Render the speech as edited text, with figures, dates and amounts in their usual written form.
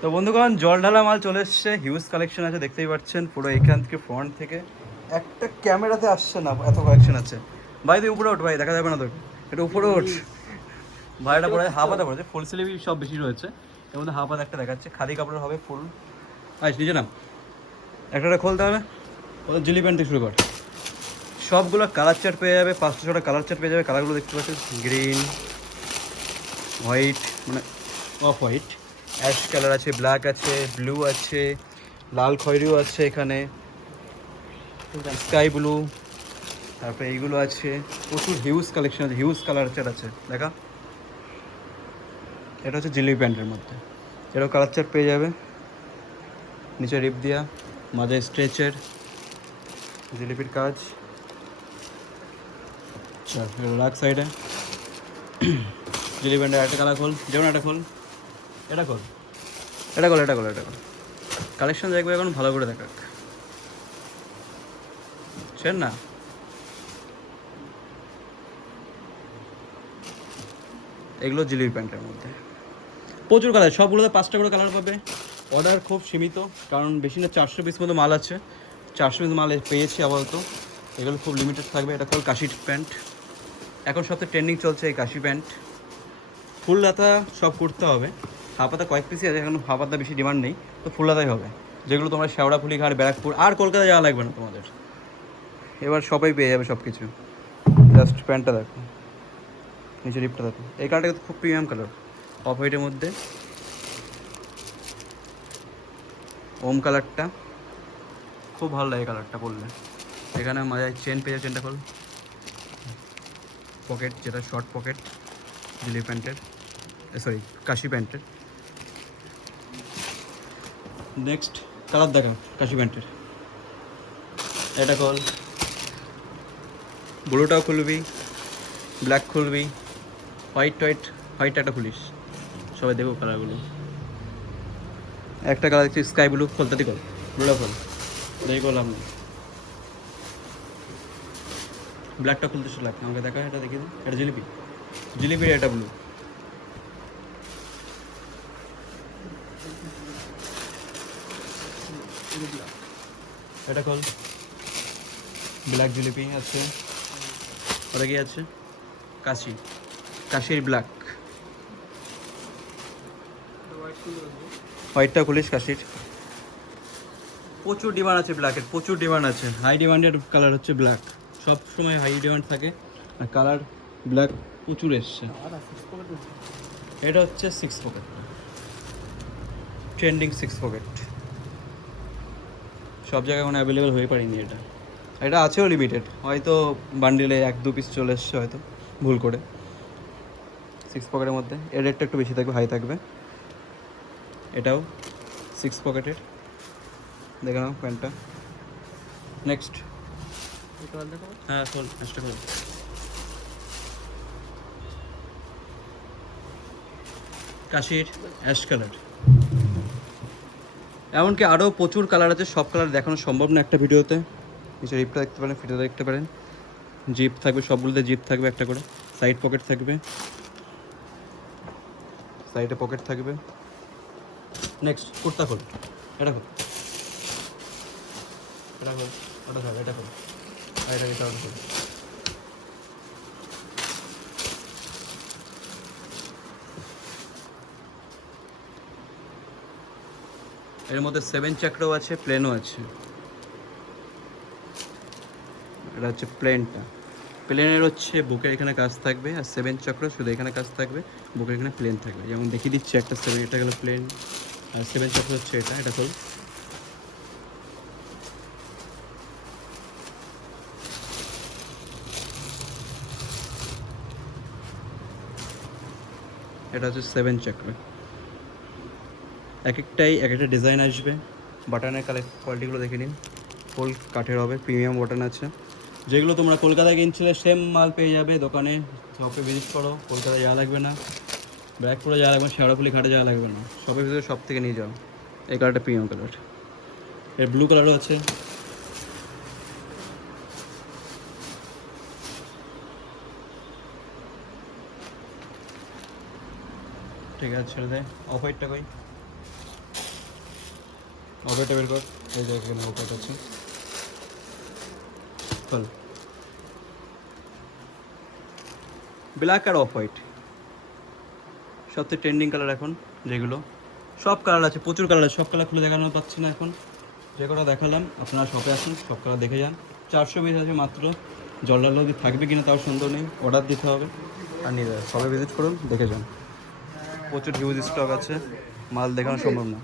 তো বন্ধুগণ, জল ঢালা মাল চলে এসছে, হিউজ কালেকশন আছে, দেখতেই পাচ্ছেন পুরো এখান থেকে ফ্রন্ট থেকে একটা ক্যামেরাতে আসছে না, এত কালেকশন আছে। ভাই তুই উপরে ওঠ, ভাই দেখা যাবে না তোকে, এটা উপরে ওঠ। ভাইটা পরে হাফ হাতা পড়েছে, ফুল স্লিভই সব বেশি রয়েছে, এর মধ্যে হাফ হাতা একটা দেখাচ্ছে, খাদি কাপড়ের হবে ফুল। আচ্ছা নিজে না একটা খোলতে হবে, ওদের জিলি প্যান্ট থেকে শুরু কর। সবগুলো কালার চার্ট পেয়ে যাবে, 500-6টা কালার চার্ট পেয়ে যাবে। কালারগুলো দেখতে পাচ্ছেন, গ্রিন, হোয়াইট মানে অফ হোয়াইট, অ্যাশ কালার আছে, ব্ল্যাক আছে, ব্লু আছে, লাল খয়েরিও আছে, এখানে স্কাই ব্লু, তারপরে এইগুলো আছে, প্রচুর হিউজ কালেকশন আছে, হিউজ কালার চার্ট আছে। দেখা, এটা হচ্ছে জিলিপি প্যান্টের মধ্যে, এটাও কালার চার্ট পেয়ে যাবে। নিচে রিপ দিয়া, মাঝে স্ট্রেচের জিলিপির কাজ। আচ্ছা রাগ সাইডে জিলিপি প্যান্টের একটা কালার খোল, যেমন একটা খোল, এটা খোল, এটা খোল, এটা খোল, এটা খোল। কালেকশন দেখবে এখন ভালো করে দেখাক, বুঝছেন না? এগুলো জিলিপি প্যান্টের মধ্যে প্রচুর কালার, সবগুলোতে 5টা করে কালার পাবে। অর্ডার খুব সীমিত, কারণ বেশি না, 400 পিস মতো মাল আছে, 400 পিস মাল পেয়েছি আপাতত। এগুলো খুব লিমিটেড থাকবে। এটা হল কাশি প্যান্ট, এখন সবথেকে ট্রেন্ডিং চলছে এই কাশি প্যান্ট। ফুল হাতা সব করতে হবে, হাফ হাতা কয়েক পিসই আছে, এখন হাফ হাতা বেশি ডিমান্ড নেই, তো ফুল হাতাই হবে। যেগুলো তোমরা শেওড়াফুলি ঘাট, ব্যারাকপুর আর কলকাতায় যাওয়া লাগবে না তোমাদের, এবার সবাই পেয়ে যাবে সব কিছু। জাস্ট প্যান্টটা দেখো, নিচে রিপটা দেখো, এই কালারটা খুব প্রিমিয়াম কালার, অফ হোয়াইটের মধ্যে ওম কালারটা খুব ভালো লাগে, কালারটা পরলে। এখানে মাঝে চেন পেয়ে যাবে, চেনটা খোল, পকেট যেটা শর্ট পকেট জিলি প্যান্টের, সরি কাশি প্যান্টের। নেক্সট কালার দেখা কাশি প্যান্টের, এটা খোল, ব্লুটাও খুলবি, ব্ল্যাক খুলবি, হোয়াইট হোয়াইট একটা খুলিস, সবাই দেখো কালারগুলো। একটা কালার দেখছি স্কাই ব্লু, খোলতাতি কল, ব্লুটা খোল, দেখি করলাম না, ব্ল্যাকটা খুলতে লাগবে আমাকে, দেখা এটা দেখি দিন, এটা জিলিপি, জিলিপির এটা ব্লু, এটা খোল, ব্ল্যাক জিলিপি আছে, ওটা কি আছে কাশি, কাশির ব্ল্যাক, হোয়াইটটা খুলিস কাশির। প্রচুর ডিমান্ড আছে ব্ল্যাকের, প্রচুর ডিমান্ড আছে, হাই ডিমান্ডেড কালার হচ্ছে ব্ল্যাক, সব সময় হাই ডিমান্ড থাকে, আর কালার ব্ল্যাক প্রচুর এসছে। এটা হচ্ছে 6 পকেট, ট্রেন্ডিং 6 পকেট, সব জায়গায় এখন অ্যাভেলেবেল হয়ে পারিনি এটা, এটা আছেও লিমিটেড, হয়তো বান্ডিলে 1-2 পিস চলে এসছে হয়তো ভুল করে। 6 পকেটের মধ্যে এর রেটটা একটু বেশি থাকবে, হাই থাকবে। এটাও 6 পকেটের, দেখে নাও প্যান্টটা। নেক্সট, হ্যাঁ খোল, নেক্সটটা খোল, কাশির অ্যাশ কালার, এমনকি আরও প্রচুর কালার আছে, সব কালার দেখানো সম্ভব না একটা ভিডিওতে। নিচে রিপটা দেখতে পারেন, ফিতে দেখতে পারেন, জিপ থাকবে, সবগুলোতে জিপ থাকবে একটা করে, সাইড পকেট থাকবে, সাইডে পকেট থাকবে। নেক্সট কুর্তা খোল, এটা খোল, এটা খোল, ওটা খোল, এটা খোল, আর এটা খোল। এর মধ্যে 7 চাকরাও আছে, প্লেনও আছে। এটা হচ্ছে প্লেনটা, প্লেনের হচ্ছে বুকের এখানে কাজ থাকবে, আর 7 চক্র শুধু এখানে কাজ থাকবে, বুকের এখানে প্লেন থাকবে। যেমন দেখিয়ে দিচ্ছি, একটা 7, এটা গেলো প্লেন, আর 7 চক্র হচ্ছে এটা, এটা খোল, এটা হচ্ছে 7 চক্র। এক একটাই এক একটা ডিজাইন আসবে। বাটনের কোয়ালিটিগুলো দেখে নিন, ফুল কাঠের হবে, প্রিমিয়াম বাটন আছে। যেগুলো তোমরা কলকাতায় কিনছিলে সেম মাল পেয়ে যাবে দোকানে, শপে ভিজিট করো, কলকাতায় যাওয়া লাগবে না, ব্যারাকপুরে যাওয়া লাগবে না, শেওড়াফুলি ঘাটে যাওয়া লাগবে না, শপের ভিতরে সব থেকে নিয়ে যাও। এই কালারটা প্রিমিয়াম কালার, এর ব্লু কালারও আছে। ঠিক আছে ছেড়ে দে, অফ হোয়াইটটা কই, অফারটা বের কর, এই যে এখানে অফার আছে, চল। ব্ল্যাক আর অফ হোয়াইট সবথেকে ট্রেন্ডিং কালার এখন, যেগুলো সব কালার আছে, প্রচুর কালার আছে, সব কালার খুলে দেখানো পাচ্ছি না এখন, যে কটা দেখালাম আপনারা শপে আসুন, সব কালার দেখে যান। 400 পিস আছে মাত্র, জলডাল যদি থাকবে কিনা তাও সন্দেহ নেই, অর্ডার দিতে হবে আর নিয়ে যাবে। সবাই ভিজিট করুন, দেখে যান, প্রচুর হিউজ স্টক আছে, মাল দেখানো সম্ভব না।